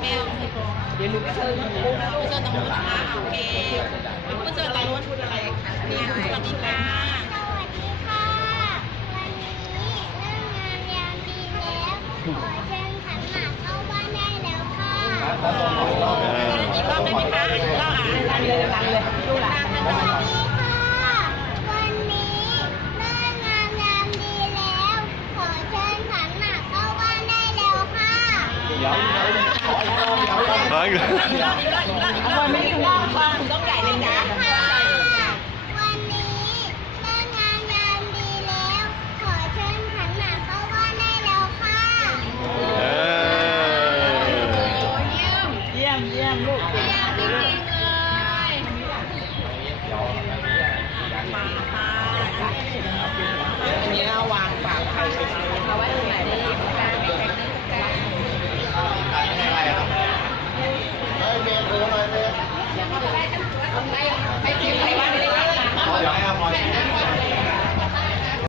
แมวเดี๋ยวหนูไปเชิญตรงนู้นนะคะโอเคก็เชิญอะไรพูดอะไรเนี่ยสวัสดีค่ะสวัสดีค่ะวันนี้เรื่องงานยามดีแล้วขอเชิญขันหมากเข้าบ้านได้แล้วค่ะอีกรอบได้ไหมคะอีกรอบดังเลยดูหลัง สวัสดีค่ะวันนี้เรื่องงานยามดีแล้วขอเชิญขันหมากเข้าบ้านได้แล้วค่ะอีกรอบไม่ได้อีกรอบไม่ได้อีกรอบฟังต้องใหญ่เลยจ้ะ